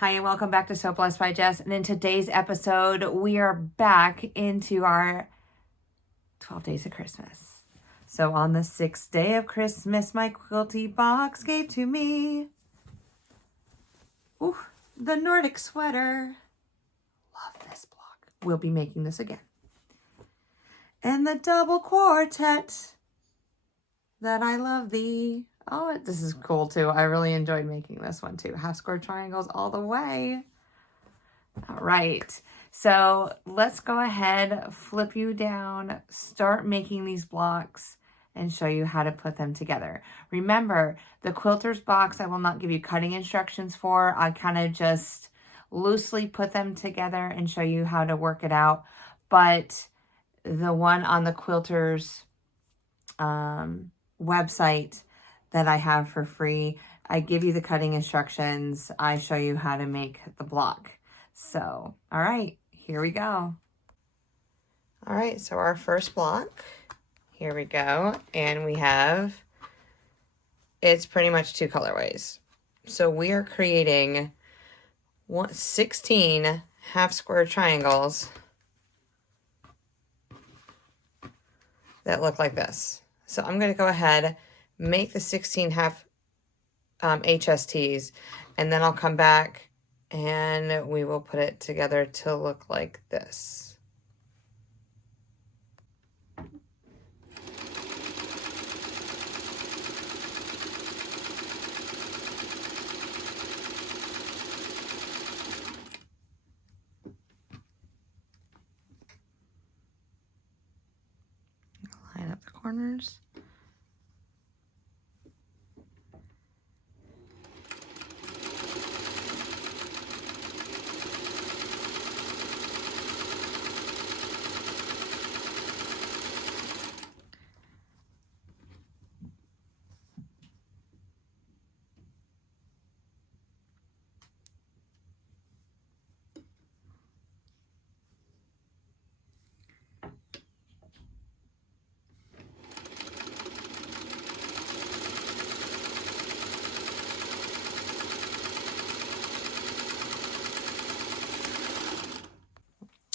Hi, and welcome back to So Blessed by Jess. And in today's episode, we are back into our 12 days of Christmas. So on the 6th day of Christmas, my quilty box gave to me the Nordic sweater. Love this block. We'll be making this again. And the double quartet that I love thee. Oh, this is cool too. I really enjoyed making this one too. Half square triangles all the way. All right, so let's go ahead, flip you down, start making these blocks and show you how to put them together. Remember, the quilters box I will not give you cutting instructions for. I kind of just loosely put them together and show you how to work it out. But the one on the quilters website that I have for free, I give you the cutting instructions. I show you how to make the block. So, all right, here we go. All right, so our first block, here we go. And we have, it's pretty much two colorways. So we are creating 16 half square triangles that look like this. So I'm going to go ahead, make the 16 half HSTs, and then I'll come back and we will put it together to look like this. Line up the corners.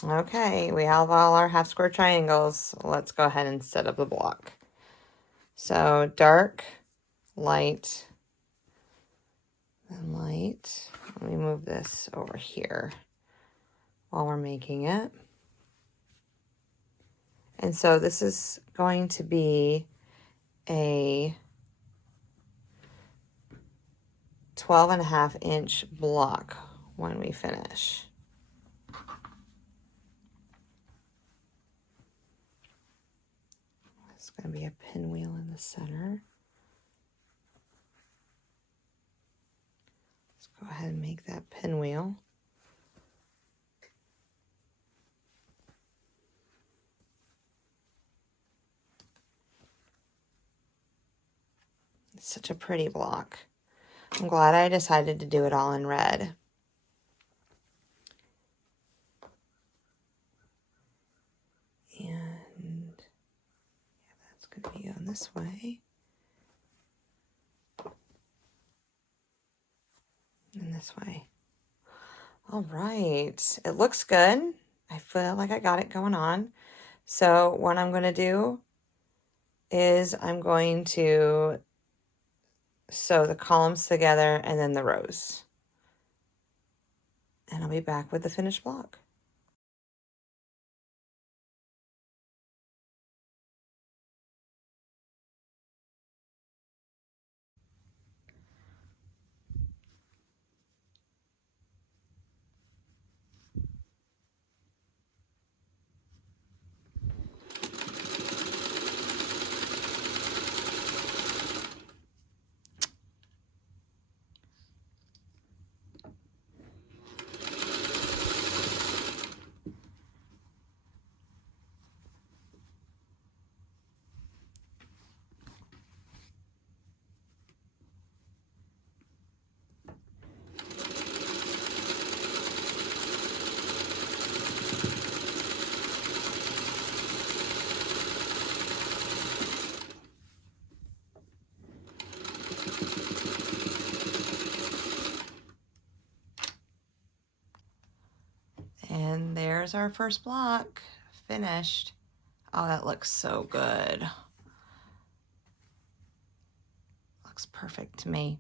Okay, we have all our half square triangles. Let's go ahead and set up the block. So dark, light, and light. Let me move this over here while we're making it. And so this is going to be a 12.5-inch block when we finish. It's going to be a pinwheel in the center. Let's go ahead and make that pinwheel. It's such a pretty block. I'm glad I decided to do it all in red. And yeah, that's going to be on this way. And this way. All right. It looks good. I feel like I got it going on. So what I'm going to do is I'm going to sew the columns together and then the rows. And I'll be back with the finished block. there's our first block finished. Oh, that looks so good. Looks perfect to me.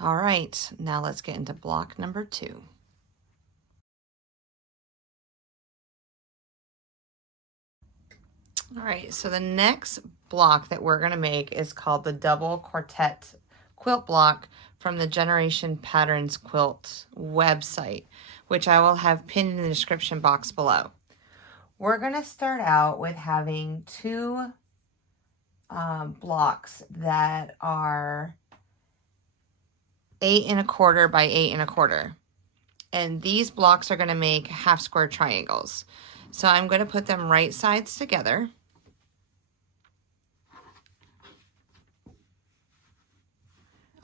All right, now let's get into block number 2. All right, so the next block that we're gonna make is called the double quartet quilt block from the Generation Patterns Quilt website, which I will have pinned in the description box below. We're gonna start out with having 2 blocks that are 8 1/4 by 8 1/4. And these blocks are gonna make half square triangles. So I'm gonna put them right sides together.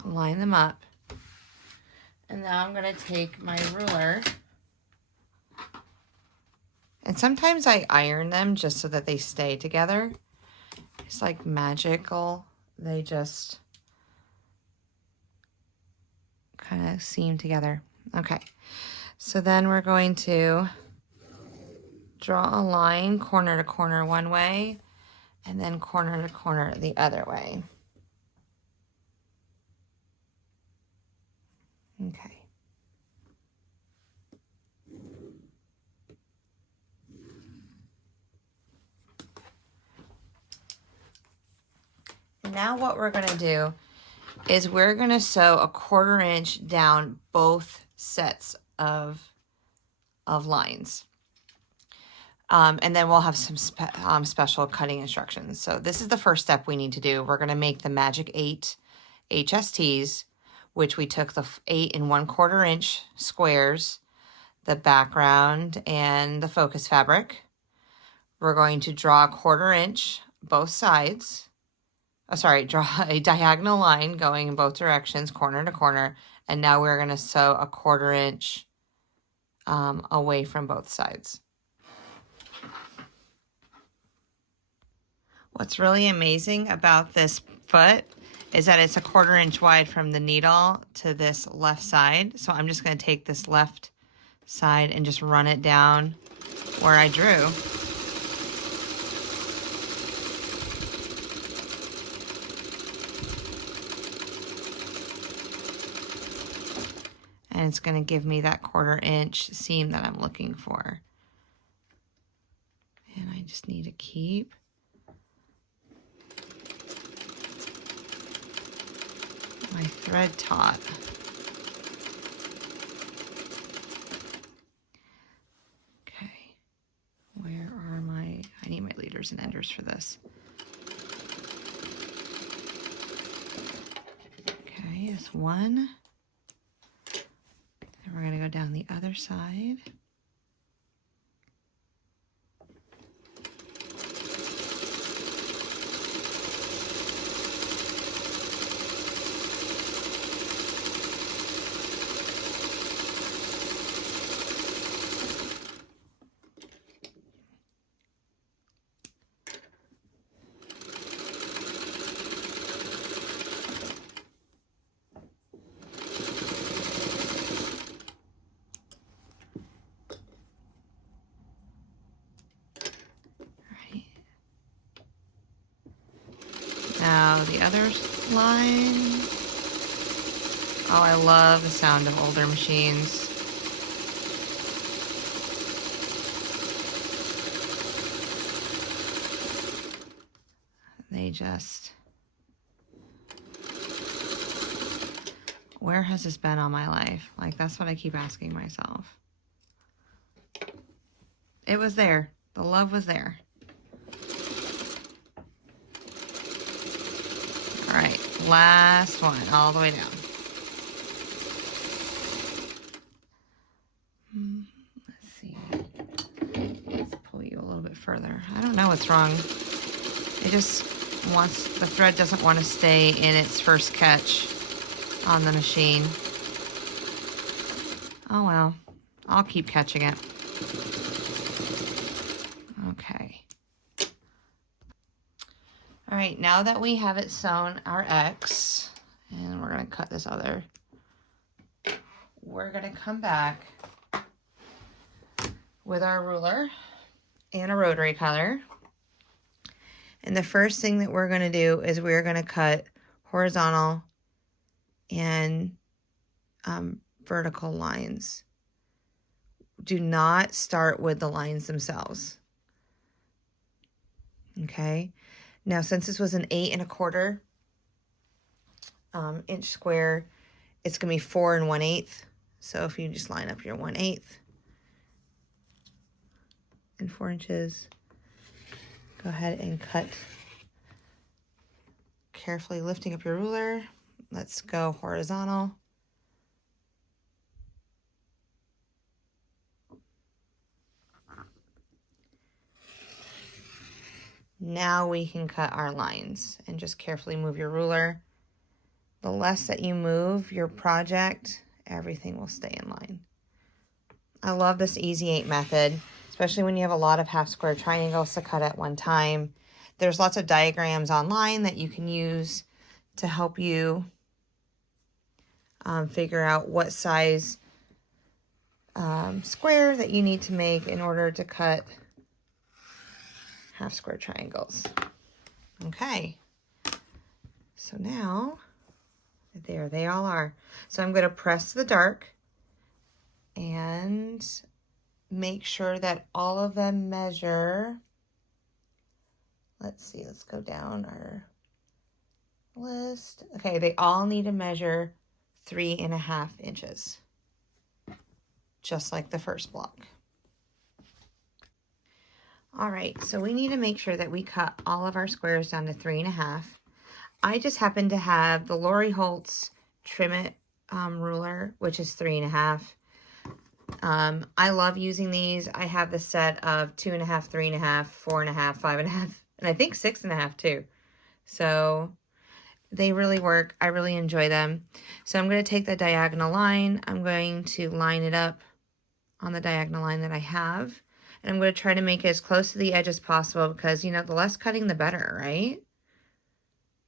Line them up. And now I'm going to take my ruler. And sometimes I iron them just so that they stay together. It's like magical. They just kind of seam together. Okay. So then we're going to draw a line corner to corner one way and then corner to corner the other way. Okay. Now what we're going to do is we're going to sew a 1/4 inch down both sets of lines. And then we'll have some special cutting instructions. So this is the first step we need to do. We're going to make the Magic 8 HSTs, which we took the 8 1/4 inch squares, the background, and the focus fabric. We're going to draw a 1/4 inch both sides. Draw a diagonal line going in both directions, corner to corner. And now we're going to sew a 1/4 inch away from both sides. What's really amazing about this foot is that it's a 1/4 inch wide from the needle to this left side. So I'm just going to take this left side and just run it down where I drew. And it's going to give me that 1/4 inch seam that I'm looking for. And I just need to keep my thread taut. Okay, where are my, I need my leaders and enders for this. Okay, that's one. And we're gonna go down the other side. Now the other line. Oh, I love the sound of older machines. They just... Where has this been all my life? Like, that's what I keep asking myself. It was there. The love was there. All right, last one, all the way down. Let's see. Let's pull you a little bit further. I don't know what's wrong. It just wants, the thread doesn't want to stay in its first catch on the machine. Oh well, I'll keep catching it. Okay. All right, now that we have it sewn, our X, and we're gonna cut this other, we're gonna come back with our ruler and a rotary color. And the first thing that we're going to do is we're going to cut horizontal and vertical lines. Do not start with the lines themselves. Okay. Now, since this was an 8 1/4 inch square, it's going to be 4 1/8. So if you just line up your 1/8 and 4 inches, go ahead and cut, carefully lifting up your ruler. Let's go horizontal. Now we can cut our lines, and just carefully move your ruler. The less that you move your project, everything will stay in line. I love this Easy 8 method, especially when you have a lot of half square triangles to cut at one time. There's lots of diagrams online that you can use to help you figure out what size square that you need to make in order to cut half square triangles. Okay, so now there they all are. So I'm going to press the dark and make sure that all of them measure. Let's see, let's go down our list. Okay, they all need to measure 3 1/2 inches, just like the first block. All right, so we need to make sure that we cut all of our squares down to 3 1/2. I just happen to have the Lori Holtz Trim It ruler, which is 3 1/2. I love using these. I have the set of 2 1/2, 3 1/2, 4 1/2, 5 1/2, and I think 6 1/2 too. So they really work. I really enjoy them. So I'm going to take the diagonal line. I'm going to line it up on the diagonal line that I have. And I'm going to try to make it as close to the edge as possible because, you know, the less cutting, the better, right?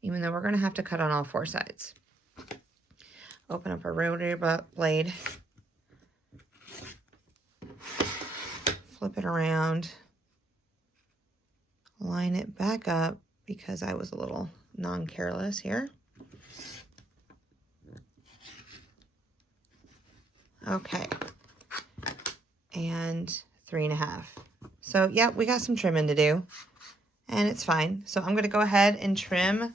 Even though we're going to have to cut on all 4 sides. Open up our rotary blade. Flip it around. Line it back up because I was a little non-careless here. Okay. And 3 1/2. So, yeah, we got some trimming to do. And it's fine. So I'm going to go ahead and trim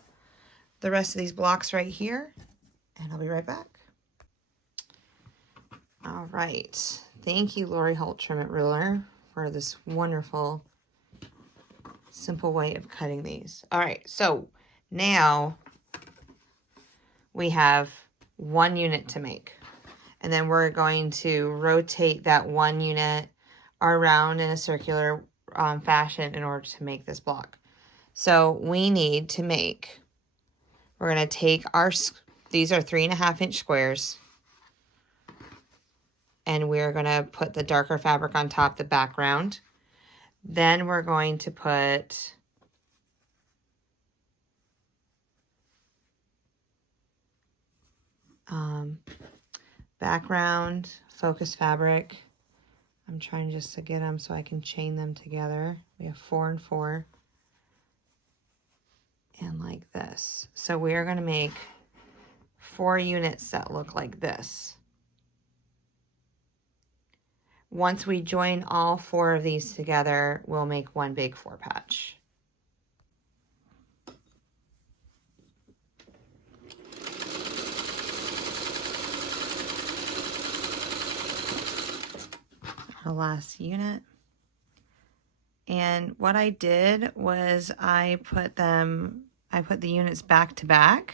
the rest of these blocks right here. And I'll be right back. All right. Thank you, Lori Holt Trim It ruler, for this wonderful, simple way of cutting these. All right. So now we have 1 unit to make. And then we're going to rotate that 1 unit around in a circular fashion in order to make this block. So we need to make, we're going to take our, these are 3 1/2 inch squares, and we're going to put the darker fabric on top, the background. Then we're going to put background, focus fabric. I'm trying just to get them so I can chain them together. We have 4 and 4. And like this. So we are going to make 4 units that look like this. Once we join all 4 of these together, we'll make one big 4 patch. Our last unit. And what I did was I put the units back to back.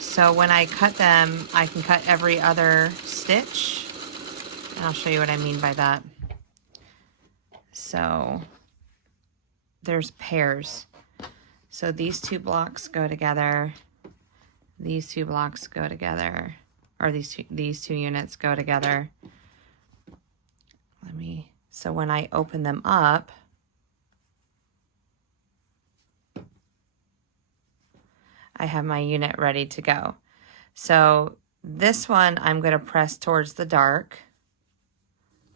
So when I cut them, I can cut every other stitch. And I'll show you what I mean by that. So there's pairs. So these 2 blocks go together. These 2 blocks go together. Or these two units go together. So when I open them up, I have my unit ready to go. So this one I'm going to press towards the dark.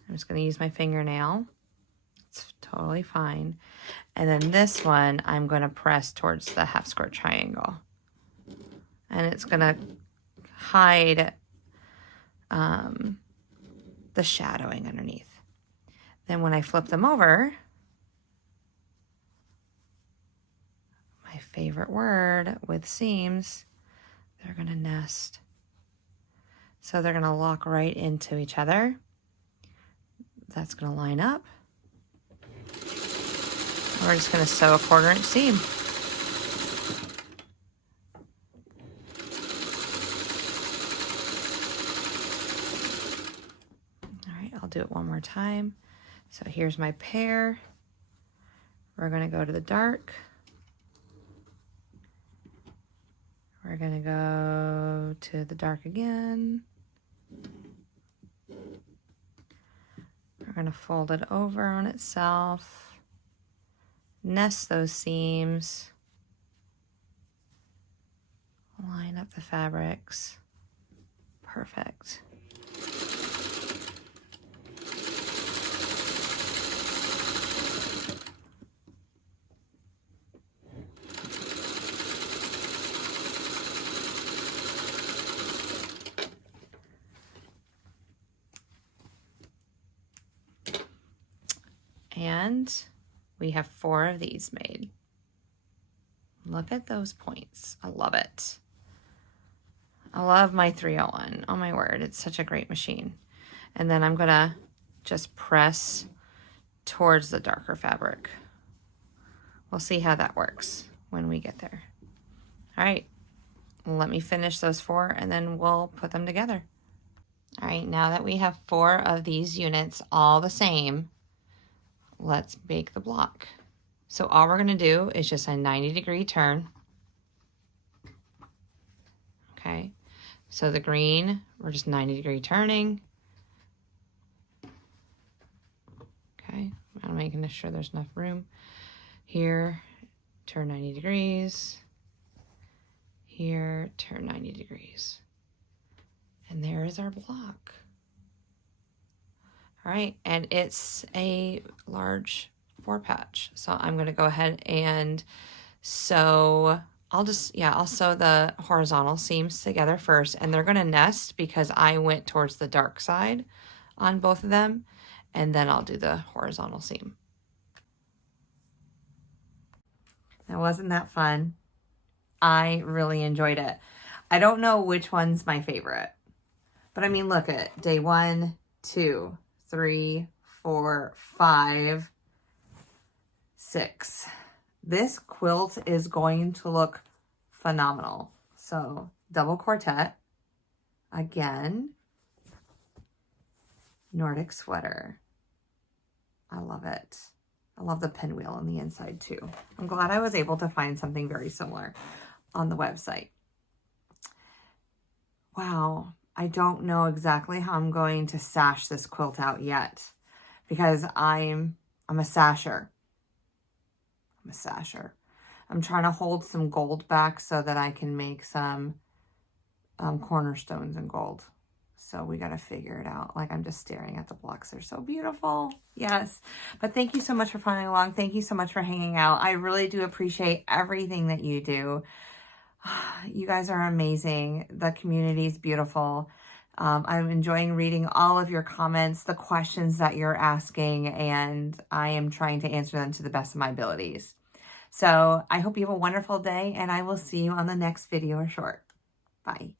I'm just going to use my fingernail. It's totally fine. And then this one, I'm going to press towards the half square triangle. And it's going to hide the shadowing underneath. Then when I flip them over, my favorite word with seams, they're going to nest. So they're going to lock right into each other. That's going to line up. We're just going to sew a 1/4 inch seam. All right, I'll do it one more time. So here's my pair. We're going to go to the dark. We're going to go to the dark again. We're going to fold it over on itself. Nest those seams. Line up the fabrics. Perfect. And we have 4 of these made. Look at those points. I love it. I love my 301. Oh my word, it's such a great machine. And then I'm gonna just press towards the darker fabric. We'll see how that works when we get there. All right, let me finish those 4 and then we'll put them together. All right, now that we have 4 of these units all the same, let's bake the block. So all we're gonna do is just a 90-degree turn. Okay, so the green, we're just 90-degree turning. Okay, I'm making sure there's enough room. Here, turn 90 degrees. Here, turn 90 degrees. And there is our block. All right, and it's a large 4-patch. So I'm gonna go ahead and sew, I'll sew the horizontal seams together first, and they're gonna nest because I went towards the dark side on both of them, and then I'll do the horizontal seam. Now, wasn't that fun? I really enjoyed it. I don't know which one's my favorite, but I mean, look at day 1, 2, 3, 4, 5, 6. This quilt is going to look phenomenal. So double quartet, again, Nordic sweater. I love it. I love the pinwheel on the inside too. I'm glad I was able to find something very similar on the website. Wow. I don't know exactly how I'm going to sash this quilt out yet because I'm a sasher. I'm a sasher. I'm trying to hold some gold back so that I can make some cornerstones in gold. So we got to figure it out. Like, I'm just staring at the blocks. They're so beautiful. Yes. But thank you so much for following along. Thank you so much for hanging out. I really do appreciate everything that you do. You guys are amazing. The community is beautiful. I'm enjoying reading all of your comments, the questions that you're asking, and I am trying to answer them to the best of my abilities. So I hope you have a wonderful day, and I will see you on the next video or short. Bye.